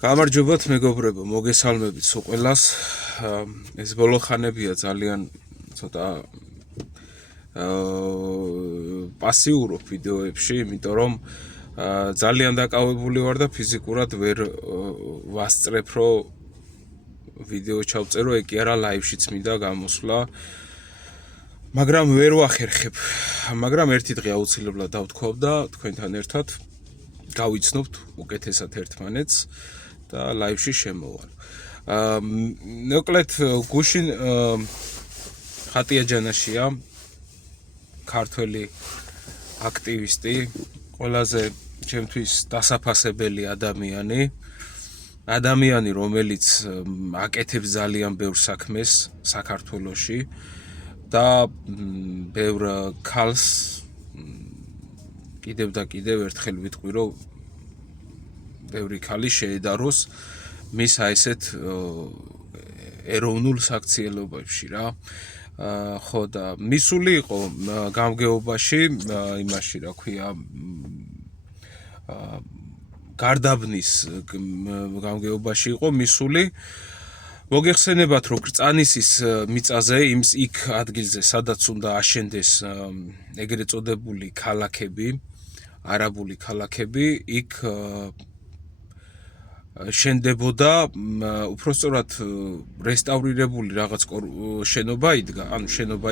გამარჯობათ მეგობრებო, მოგესალმებით სულ ყველას. ეს ბოლო ხანებია ძალიან ცოტა პასიურობ ვიდეოებში, იმიტომ რომ ძალიან დაკავებული ვარ და ფიზიკურად ვერ ვასწრებ, რომ ვიდეო ჩავწერო, ეგ კი არა ლაივშიც მინდა გამოსვლა. მაგრამ ვერ ვახერხებ. მაგრამ ერთი დღე აუცილებლად დავთქვავ და თქვენთან ერთად გავიცნობთ უკეთესად ერთმანეთს და ლაივში შემოვალ. მოკლედ გუშინ ხატია ჯანაშია, ქართველი აქტივისტი, ყველაზე ჩემთვის დასაფასებელი ადამიანი, რომელიც აკეთებს ძალიან ბევრ საქმეს საქართველოში და ბევრ ქალს კიდევ და კიდევ ერთხელ ვიტყვი, რომ ბევრი ქალი შეედაროს მის ესეთ ეროვნულ საქციელობებში რა. ხო და მისული იყო გამგეობაში, იმაში რა ქვია, გარდაბნის გამგეობაში იყო მისული. მოგეხსენებათ, რომ კრწანისის მიწაზე, იქ ადგილზე, სადაც უნდა აშენდეს ეგრეთ წოდებული ქალაქები, არაბული ქალაქები, იქ შენდებოდა უпростоრად რესტავრირებული რაღაც შენობა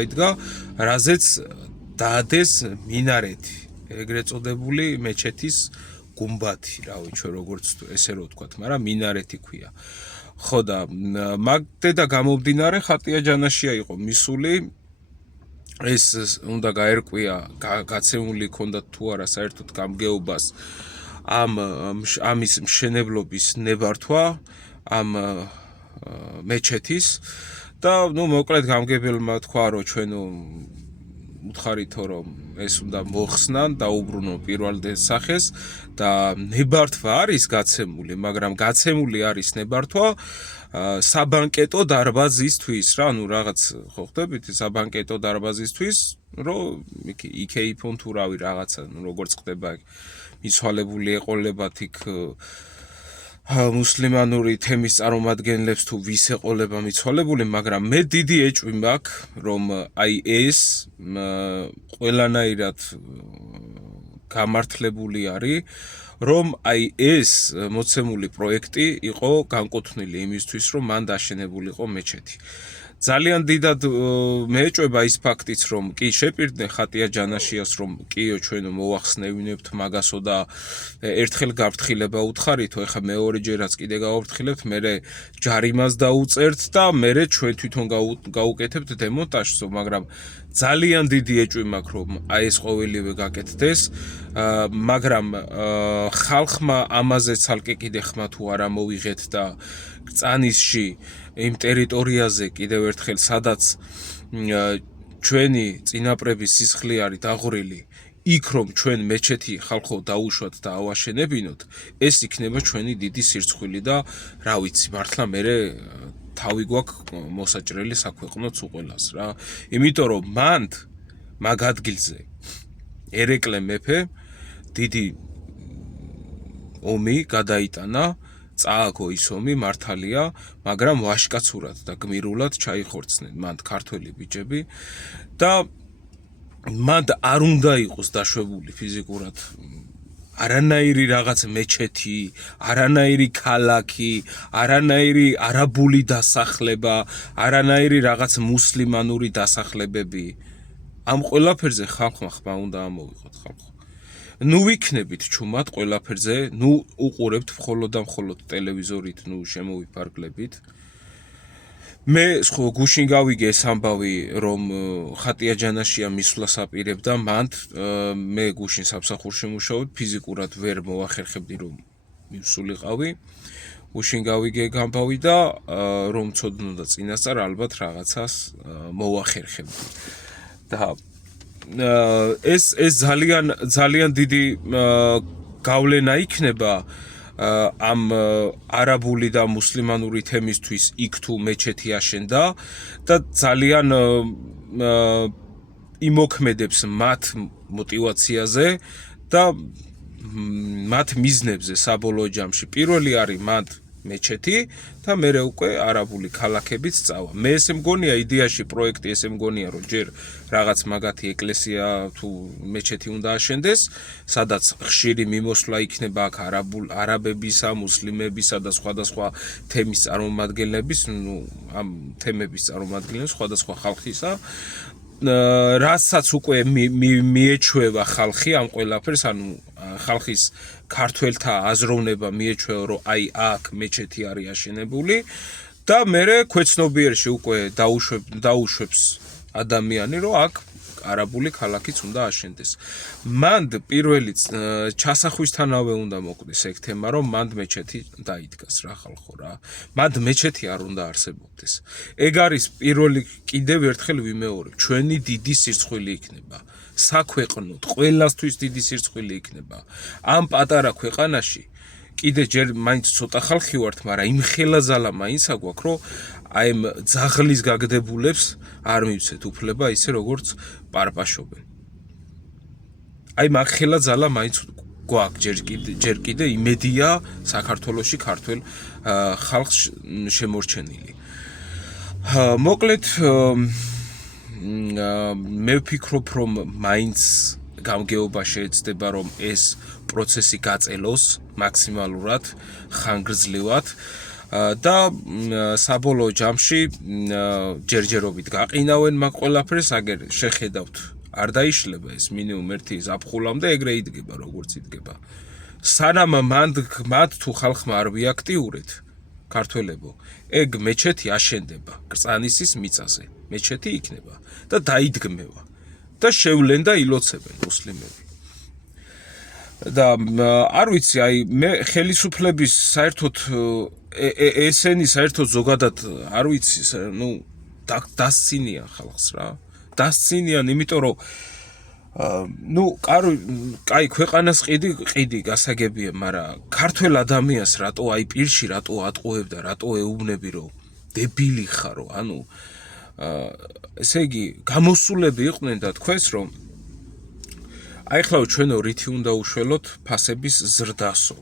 იდგა, რაზეც დაადეს მინარეთი, ეგრეთ წოდებული მეჩეთის გუმბათი, რა ვიცი ჩვენ როგორც ესე რო ვთქვათ, მაგრამ მინარეთი ქვია. ხო და მაგდედა გამომდინარე ხატია ჯანაშია იყო მისული, ეს უნდა გაერკვია, გაცემული ჰქონდა თუ არა საერთოდ გამგეობას ამის მშენებლობის ნებართვა ამ მეჩეთის და მოკლედ გამგებელმა თქვა, რომ ჩვენო უთხარითო, რომ ეს უნდა მოხსნან, დაუბრუნონ პირველ სახეს და ნებართვა არის გაცემული, მაგრამ გაცემული არის ნებართვა საბანკეტო დარბაზისთვის რა, რაღაც ხო ხდებით საბანკეტო დარბაზისთვის, რომ იქეიფონ თუ რავი რაღაცა, როგორც ხდება მიცვალებული ეყოლებათ იქ მუსლიმანური თემის წარმომადგენლებს თუ ვის ეყოლება მიცვალებული, მაგრამ მე დიდი ეჭვი მაქვს, რომ აი ეს ყველანაირად გამართლებული არის, რომ აი ეს მოცემული პროექტი იყო განკუთვნილი იმისთვის, რომ მან დაშენებულიყო მეჩეთი. ძალიან დიდად მეეჭვება ის ფაქტიც, რომ კი შეპირდნენ ხატია ჯანაშიას, რომ კიო ჩვენო მოვახსნევინებთ მაგასო და ერთხელ გაფრთხილება უთხარითო, ეხლა მეორეჯერაც კიდე გავაფრთხილებთ, მერე ჯარიმას დაუწერთ და მერე ჩვენ თვითონ გაუკეთებთ დემონტაჟს, მაგრამ ძალიან დიდი ეჭვი მაქვს, რომ აი ეს ყოველივე გაკეთდეს, მაგრამ ხალხმა ამაზე ცალკე კიდე ხმა თუ არ ამოვიღეთ და კრწანისში იმ ტერიტორიაზე კიდევ ერთხელ, სადაც ჩვენი წინაპრების სისხლი არის დაღვრილი, იქ რომ ჩვენ მეჩეთი ხალხო დაუშვათ და ავაშენებინოთ, ეს იქნება ჩვენი დიდი სირცხვილი და რა ვიცი, მართლა მერე თავი გვაქვს მოსაჭრელი საქვეყნოც უყველას რა. იმიტომ რომ მაგ ადგილზე ერეკლე მეფე დიდი ომი გადაიტანა, წააგო ის ომი, მართალია, მაგრამ ვაშკაცურად და გმირულად ჩაიხორცნენ მან ქართველი ბიჭები და მან არ უნდა იყოს დაშვებული ფიზიკურად არანაირი რაღაც მეჩეთი, არანაირი ქალაქი, არანაირი არაბული დასახლება, არანაირი რაღაც მუსლიმანური დასახლებები. ამ ყველაფერზე ხალხმა ხმა უნდა ამოვიღოთ ხალხო. ნუ ვიქნებით ჩუმად ყველაფერზე, ნუ უყურებთ მხოლოდ და მხოლოდ ტელევიზორით, ნუ შემოვიფარგლებით. მე გუშინ გავიგე ეს ამბავი, რომ ხატია ჯანაშია მისვლას აპირებდა მან, მე გუშინ სამსახურში მუშაობ, ფიზიკურად ვერ მოახერხებდი, რომ მივსულიყავი. გუშინ გავიგე ეგ ამბავი და რომ ცოდნოდა წინასწარ, ალბათ რაღაცას მოახერხებდი. და ეს ძალიან დიდი გავლენა იქნება ამ არაბული და მუსლიმანური თემისთვის იქ თუ მეჩეთი აშენდა და ძალიან იმოქმედებს მათ мотивაციაზე და მათ მიზნებზე საბოლოო ჯამში პირველი არის მათ მეჩეთი და მერე უკვე არაბული ქალაქებიც წავა. მე ესე მგონია იდეაში პროექტი ესე მგონია რომ ჯერ რაღაც მაგათი ეკლესია თუ მეჩეთი უნდა აშენდეს, სადაც ხშირი მიმოსვლა იქნება აქ არაბებისა, მუსლიმებისა და სხვადასხვა თემის წარმომადგენლების, ამ თემების წარმომადგენლების სხვადასხვა ხალხისა. რასაც უკვე მიეჩვევა ხალხი ამ ყველაფერს, ანუ ხალხის ქართველთა აზროვნება მიეჩვევა, რომ აი აქ მეჩეთი არის აშენებული და მერე ქვეცნობიერში უკვე დაუშვებს ადამიანი, რომ აქ არაბული ქალაქიც უნდა აშენდეს. მანდ პირველი ჩასახვისთანავე უნდა მოკვდეს ეგ თემა, რომ მანდ მეჩეთი დაიდგას რა ხალხო რა. მანდ მეჩეთი არ უნდა არსებობდეს. ეგ არის პირველი კიდევ ერთხელ ვიმეორებ, ჩვენი დიდი სირცხვილი იქნება. საქვეყნოდ ყველასთვის დიდი სირცხვილი იქნება. ამ პატარა ქვეყანაში კიდე ჯერ მაინც ცოტა ხალხი ვართ, მაგრამ იმ ხელაზალა მაინც აგვაქვს, რომ აი ამ ძაღლის გაგდებულებს არ მივცეთ უფლება ისე როგორც პარპაშობენ. აი მაგ ხელაზალა მაინც გვაქვს ჯერ კიდე იმედია საქართველოში ქართველ ხალხს შემორჩენილი. მოკლედ მე ვფიქრობ, რომ მაინც გამგეობა შეეცდება, რომ ეს პროცესი გაწელოს მაქსიმალურად ხანგრძლივად და საბოლოო ჯამში ჯერჯერობით გაყინავენ მაგ ყველაფერს, აგერ შეხედავთ არ დაიშლება ეს მინიმუმ ერთი ზაფხულამდე ეგრე იდგება როგორც იდგება. სანამ მათ თუ ხალხმა არ ვიაქტიურეთ ქართველებო, ეგ მეჩეთი აშენდება კრწანისის მიწაზე, მეჩეთი იქნება და დაიდგმევა და შევლენ და ილოცებენ მუსლიმები. და არ ვიცი, აი მე ხელისუფლების საერთოდ ესენი საერთოდ ზოგადად არ ვიცი, დასცინიან ხალხს რა. დასცინიან, იმიტომ რომ კაი ქვეყანას ყიდი გასაგებია, მაგრამ ქართველ ადამიანს რატო აი პირში რატო ატყუებ და რატო ეუბნები, რომ დებილი ხარო, ანუ ესე იგი გამოსულები იყვნენ და თქვენს რომ აი ხლა ჩვენო რითი უნდა უშველოთ ფასების ზრდასო,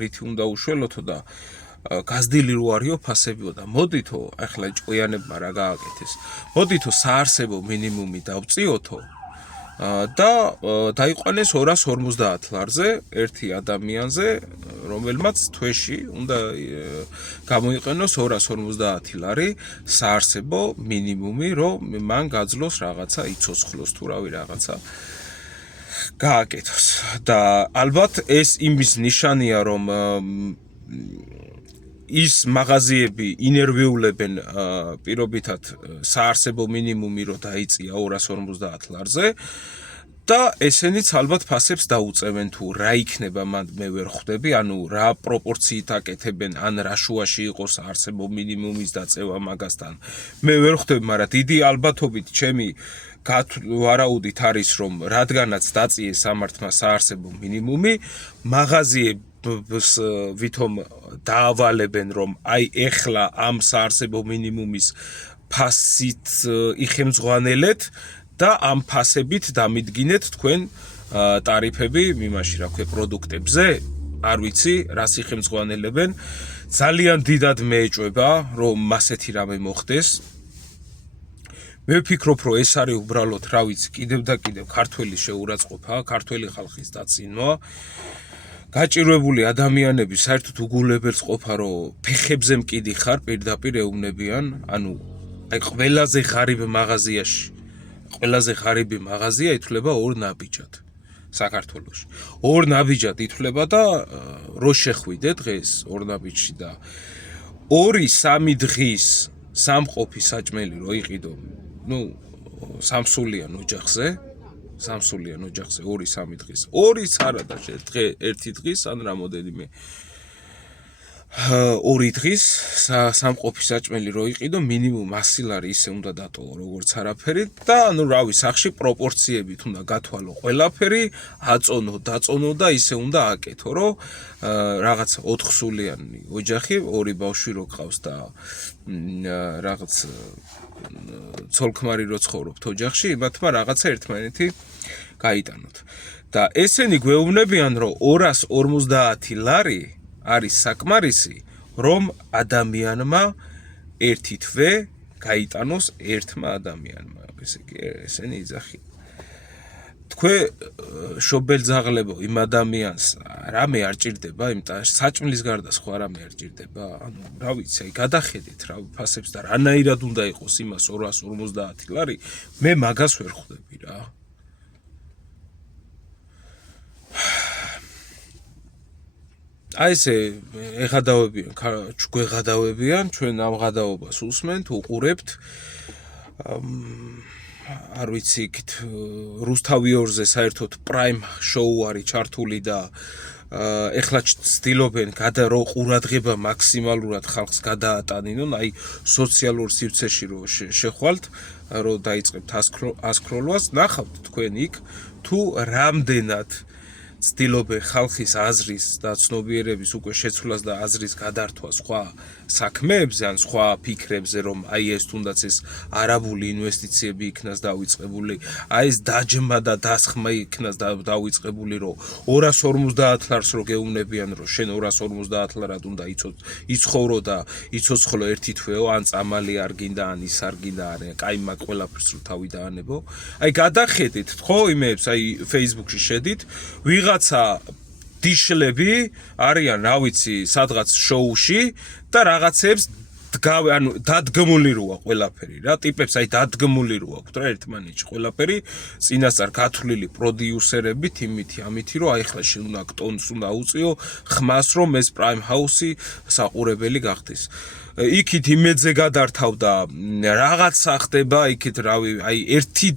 რითი უნდა უშველოთო და გაზრდილი რო არისო ფასებიო და მოდითო აი ხლა ჭკვიანებმა რა გააკეთეს, მოდითო საარსებო მინიმუმი დავწიოთო და დაიყვანეს 250 ლარზე ერთი ადამიანზე, რომელმაც თვეში უნდა გამოიყენოს 250 ლარი საარსებო მინიმუმი, რომ მან გაძლოს რაღაცა, იცოცხლოს თუ რავი რაღაცა გააკეთოს. და ალბათ ეს იმის ნიშანია, რომ ის მაღაზიები ინერვიულებენ პირობითად საარსებო მინიმუმი რო დაიწია 250 ლარზე და ესენიც ალბათ ფასებს დაუწევენ თუ რა იქნება მანდ მე ვერ ხვდები, ანუ რა პროპორციით აკეთებენ, ან რა შუაში იყოს საარსებო მინიმუმის დაწევა მაგასთან მე ვერ ხვდები, მაგრამ დიდი ალბათობით ჩემი ვარაუდით არის, რომ რადგანაც დაწიეს ამართმა საარსებო მინიმუმი, მაღაზიებს ვითომ დაავალებენ, რომ აი ეხლა ამ საარსებო მინიმუმის ფასით იხემძღვანელეთ და ამ ფასებით დამიდგინეთ თქვენ ტარიფები მიმაში, რა ქვია, პროდუქტებზე, არ ვიცი, რას იხემძღვანელებენ. ძალიან დიდად მეეჭვება, რომ ასეთი რამე მოხდეს. მე ვფიქრობ, რომ ეს არის უბრალოდ, რა ვიცი, კიდევ და კიდევ ქართველი შეურაცხყოფა, ქართველი ხალხის დაცინვა. გაჭირვებული ადამიანები საერთოდ უგულებელს ყოფა, რომ ფეხებზე მკიდი ხარ, პირდაპირ ეუბნებიან, ანუ აი ყველაზე ღარიბი მაღაზია ითვლება ორ ნაბიჯად საქართველოში. ორ ნაბიჯად ითვლება და რო შეხვიდე დღეს ორ ნაბიჯში და 2-3 დღის სამყოფი საჭმელი რო იყიდო, სამსულიან ოჯახზე, 2-3 დღის. 2 არა და ერთი დღის ან რამოდენიმე 2 დღის სამყოფი საჭმელი რო იყიდო, მინიმუმ 100 ლარი ისე უნდა დატოვო როგორც არაფერი და ანუ რავი, სახში პროპორციებით უნდა გათვალო ყველაფერი, დაწონო და ისე უნდა აკეთო, რომ რაღაც 4 სულიანი ოჯახი, 2 ბავშვი რო ყავს და რაღაც ცოლ-ქმარი რო ცხოვრობთ ოჯახში, იმათმა რაღაცა ერთმანეთი გაიტანოთ. და ესენი გვეუბნებიან, რომ 250 ლარი არის საკმარისი, რომ ადამიანმა ერთი თვე გაიტანოს ერთმა ადამიანმა. ესე იგი, ესენი იძახიან. თქვენ შობელძაღლებო იმ ადამიანს რამე არ ჭირდება, იმიტომ საჭმლის გარდა სხვა რამე არ ჭირდება. ანუ რა ვიცი, აი გადახედეთ რა ფასებს და რანაირად უნდა იყოს იმას 250 ლარი, მე მაგას ვერ ხვდები რა. აი ესე ეღადავებიან, გვეღადავებიან, ჩვენ ამ ღადაობას უსმენთ, უყურებთ. არ ვიცი, იქით რუსთავიორზე საერთოდ პრაიმ შოუ არის ჩართული და ეხლა ცდილობენ რომ ყურადღება მაქსიმალურად ხალხს გადაატანინონ, აი სოციალურ სივრცეში რომ შეხვალთ, რომ დაიწყებთ ასკროლვას, ნახავთ თქვენ იქ თუ რამდენად ცდილობენ ხალხის აზრის და ცნობიერების უკვე შეცვლას და აზრის გადართვას სხვა საქმეებზე ან სხვა ფიქრებზე, რომ აი ეს თუნდაც ეს არაბული ინვესტიციები იქნას დავიწყებული, აი ეს დაჯმა და დასხმა იქნას დავიწყებული, რომ 250 ლარს რო გეუბნებიან, რომ შენ 250 ლარად უნდა იცხოვრო და იცოცხლო ერთი თვეო, ან წამალი არ გინდა, ან ის არ გინდა, ან კაი მაგ ყველაფერს რო თავი დაანებო. აი გადახედით ხო იმებს, აი Facebook-ში შედით, ვიღაცა დიშლები არიან, რა ვიცი, სადღაც შოუში და რაღაცებს ანუ დადგმული როა ყველაფერი რა, ტიპებს აი დადგმული რო აქვთ რა ერთმანეთში ყველაფერი, წინასწარ გათვლილი პროდიუსერებით, იმითი ამითი, რომ აი ხლა შენ უნდა ტონს უნდა უწიო ხმას, რომ ეს პრაიმ ჰაუსი საყურებელი გახდეს. იქით იმედზე გადართავდა რაღაცა ხდება, იქით რავი, აი ერთი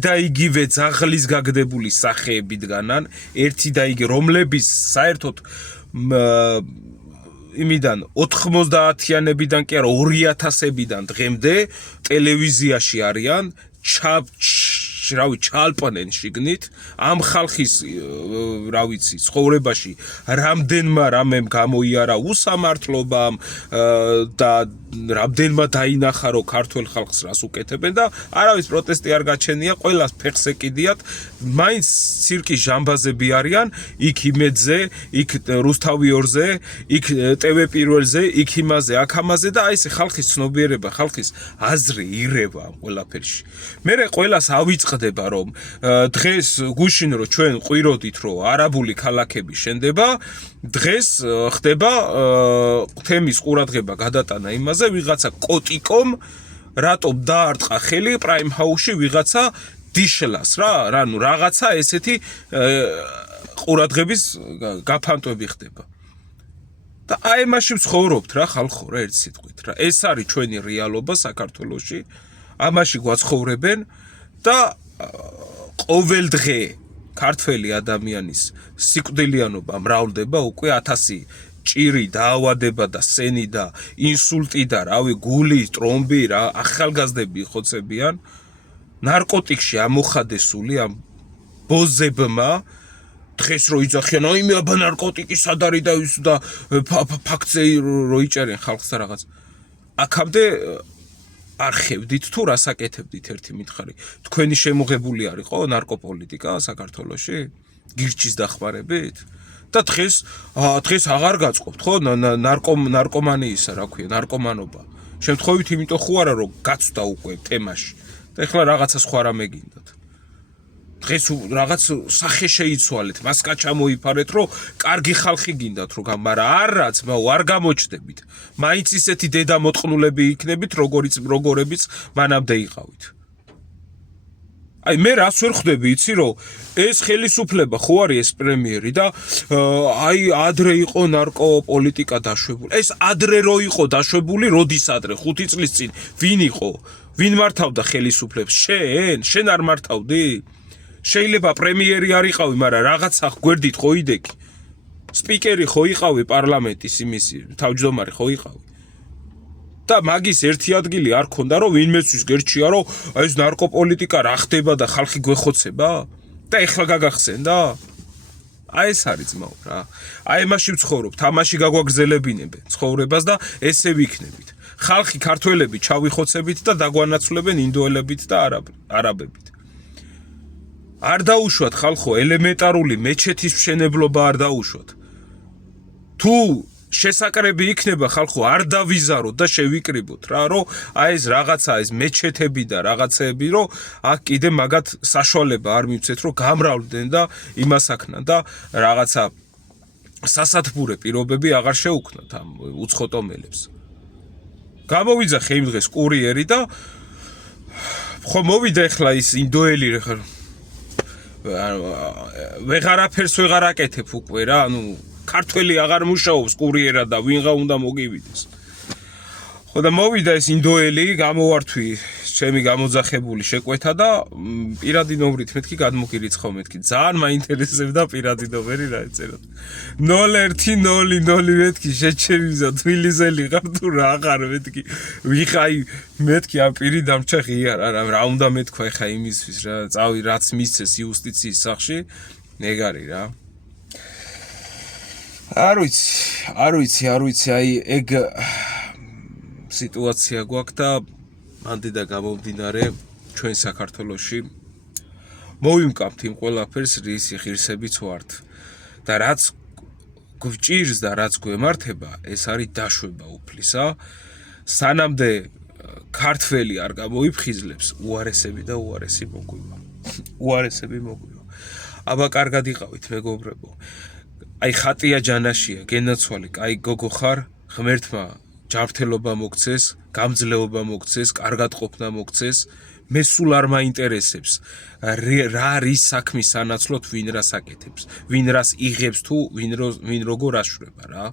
და იგივე ძაღლის გაგდებული სახეები დგანან, ერთი და იგივე, რომლების საერთოდ იმიდან 90-იანებიდან კი არა 2000-ებიდან დღემდე ტელევიზიაში არიან, ჩალპნენ შიგნით ამ ხალხის რა ვიცი ცხოვრებაში რამდენმა რამემ გამოიარა უსამართლობამ და რამდენმა დაინახა რომ ქართულ ხალხს რას უკეთებენ და არავის პროტესტი არ გაჩენია, ყველას ფეხს ეკიდიათ, მაინც ცირკის ჟამბაზები არიან, იქ იმედზე, იქ რუსთავიორზე, იქ TV პირველზე, იქ იმაზე, აქ ამაზე და აი ეს ხალხის ცნობიერება, ხალხის აზრი ირევა ამ ყველაფერში. მერე ყველას ავიწყდება რომ დღეს გუშინ რომ ჩვენ ყვიროდით რომ არაბული ქალაქები შენდება, დღეს ხდება თემის ყურადღება გადატანა იმაზე, ვიღაცა კოტიკომ რატომ დაარტყა ხელი პრაიმ ჰაუსში ვიღაცა დიშლას რა, ანუ რაღაცა ესეთი ყურადღების გაფანტვები ხდება. და აი მაშინ ვცხოვრობთ რა ხალხო რა ერთ სიტყვით რა. ეს არის ჩვენი რეალობა საქართველოში. ამაში გვაცხოვრებენ და ყოველდღე ქართველი ადამიანის სიკვდილიანობა მრავლდება, უკვე 1000 ჭირი, დაავადება და სენი და ინსულტი და რავი, გული, ტრომბი რა, ახალგაზრდები იხოცებიან. ნარკოტიკში ამოხადესული ამ ბოზებმა დღეს რო იძახიან, აი მე აბა ნარკოტიკი სად არის და ის და ფაქტზე რო იჭერენ ხალხს და რაღაც. აქამდე არ ხევდით თუ რასაკეთებდით ერთი მითხარი. თქვენი შემოღებული არისო ნარკოპოლიტიკა საქართველოში? გირჩის დახმარებით? და დღეს აღარ გაწყობთ ხო ნარკომანიისა, რა ქვია, ნარკომანობა. შემთხვევით იმიტომ ხო არა რომ გაცვდა უკვე თემაში. და ეხლა რაღაცა სხვა რამე გინდათ. დღეს რაღაც სახე შეიცვალეთ, მასკა ჩამოიფარეთ, რომ კარგი ხალხი გინდათ რომ, მაგრამ არაც არ გამოჩდებით. მაინც ისეთი დედა მოტყნულები იქნებით, როგორებიც მანამდე იყავით. აი მე რას ვერ ხვდები, იცი რომ ეს ხელისუფლება ხო არის ეს პრემიერი და აი ადრე იყო ნარკოპოლიტიკა დაშვებული. ეს ადრე რო იყო დაშვებული, როდის ადრე? 5 წლის წინ ვინ იყო? ვინ მართავდა ხელისუფლებას? შენ არ მართავდი? შეიძლება პრემიერი არ იყავი, მაგრამ რაღაცა გვერდით ხო იდექი. სპიკერი ხო იყავი პარლამენტის იმისი, თავმჯდომარე ხო იყავი. და მაგის ერთი ადგილი არ ქონდა, რომ ვინმეც გერჩია, რომ ეს ნარკოპოლიტიკა რა ხდება და ხალხი გვეხოცება? და ეხლა გაგახსენდა? აი ეს არის ძმაო რა. აი ამაში ვცხოვრობთ, ამაში გაგვაგზელებინებენ ცხოვრებას და ესე ვიქნებით. ხალხი ქართველები ჩავიხოცებით და დაგვანაცვლებენ ინდოელებით და არაბებით. არ დაუშვათ ხალხო, ელემენტარული მეჩეთის მშენებლობა არ დაუშვათ. თუ შესაკრები იქნება ხალხო, არ დავიზაროთ და შევიკრიბოთ რა, რომ აი ეს რაღაცა, ეს მეჩეთები და რაღაცეები, რომ აქ კიდე მაგათ საშუალება არ მივცეთ, რომ გამრავლდნენ და იმას აქნან და რაღაცა სასათბურე პირობები აღარ შეუქმნათ ამ უცხოტომელებს. გამოვიძახე იმ დღეს კურიერი და ხო მოვიდა ახლა ის ინდოელი ვეღარაფერს ვეღარ აკეთებ უკვე რა, ანუ ქართველი აღარ მუშაობს კურიერად და ვინღა უნდა მოგივიდეს. ხო და მოვიდა ეს ინდოელი, გამოვართვი ჩემი გამოძახებული შეკვეთა და პირადი ნომრით მეთქი გადმოგირიცხავ მეთქი. ძალიან მაინტერესებდა პირადი ნომერი რა ეწერა. 0100 მეთქი შეჩემიზა თბილისელი ხარ თუ რა აღარ მეთქი. ვიხაი მეთქი ამ პირი დამჭა ღია რა უნდა მეთქვა ეხა იმისთვის რა. წავი რაც მისცეს იუსტიციის სახში, ეგარი რა. არ ვიცი, აი ეგ სიტუაცია გვაქვს და მანდი და გამომდინარე ჩვენ საქართველოში მოვიმკამთ იმ ყველაფერს, რის ღირსებიც ვართ და რაც გვჭირს და რაც გვემართება, ეს არის დაშვება უფლისა. სანამდე ქართველი არ გამოიფხიზლებს, უარესები და უარესი მოგვივა. აბა კარგად იყავით მეგობრებო. აი ხატია ჯანაშია, გენაცვალე, კაი გოგო ხარ, ღმერთმა ჯანმრთელობა მოგცეს, გამძლეობა მოგცეს, კარგად ყოფნა მოგცეს, მე სულ არ მაინტერესებს რა არის საქმის სანაცვლოდ ვინ რას აკეთებს, ვინ რას იღებს თუ ვინ როგორ აშვრება რა.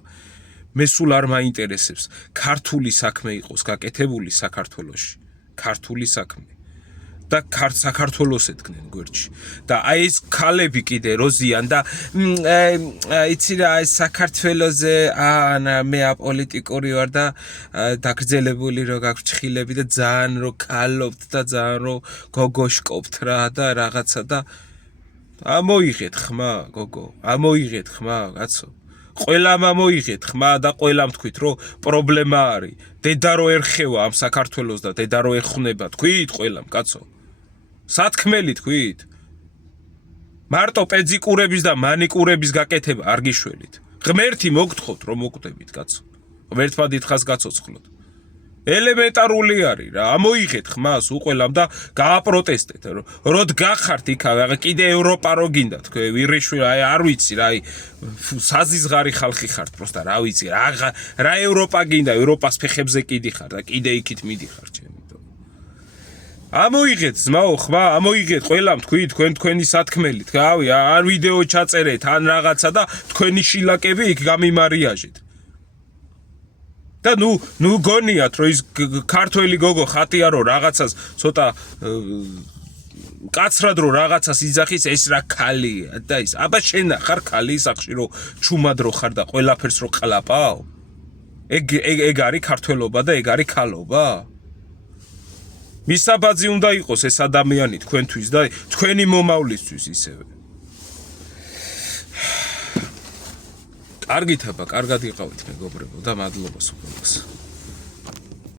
მე სულ არ მაინტერესებს ქართული საქმე იყოს გაკეთებული საქართველოში, ქართული საქმე. და საქართველოს ეთქნენ გვერდში. და აი ეს ქალები კიდე როზიან და იცი რა ეს საქართველოზე მე აპოლიტიკური ვარ და დაგრძელებული რო გაგვჭხილები და ძალიან რო ქალობთ და ძალიან რო გოგოშკობთ რა და რაღაცა და ამოიღეთ ხმა გოგო, ამოიღეთ ხმა კაცო. ყველამ ამოიღეთ ხმა და ყველამ თქვით რომ პრობლემა არის. დედა რო ერხევა ამ საქართველოს და დედა რო ეხუნება თქვით ყველამ კაცო. სათქმელი თქვით? მარტო პედიკურების და მანიკურების გაკეთება არ გიშველით. ღმერთი მოგთხოვთ რომ მოკვდებით კაცო. ღმერთმა დიდხანს გაცოცხლოთ. ელემენტარული არის რა, ამოიღეთ ხმას უყველამ და გააპროტესტეთ, რო დგახართ იქავე, კიდე ევროპა რო გინდა თქვენ, ვირიშვილი, აი არ ვიცი რა, აი საზიზღარი ხალხი ხართ, პროსტა რა ვიცი, რა ევროპა გინდა, ევროპას ფეხებზე კიდიხარ და კიდე იქით მიდიხარ ჩემი. ამოიღეთ ძმაო ხმა, ამოიღეთ ყველამ თქვით, თქვენი სათქმელით, გავი, ან ვიდეო ჩაწერეთ, ან რაღაცა და თქვენი შილაკები იქ გამიმარიაჟეთ. და ნუ გონიათ რომ ის ქართველი გოგო ხატია რომ რაღაცას ცოტა კაცრად რომ რაღაცას იძახის ეს რა ქალია და ის აბა შენ ხარ ქალი სახში რომ ჩუმად რო ხარ და ყველაფერს რო ყლაპავ ეგ არის ქართველობა და ეგ არის ქალობა მისაბაძი უნდა იყოს ეს ადამიანი თქვენთვის და თქვენი მომავლისთვის ისევე კარგით აბა კარგად იყავით მეგობრებო და მადლობა სულ ყველას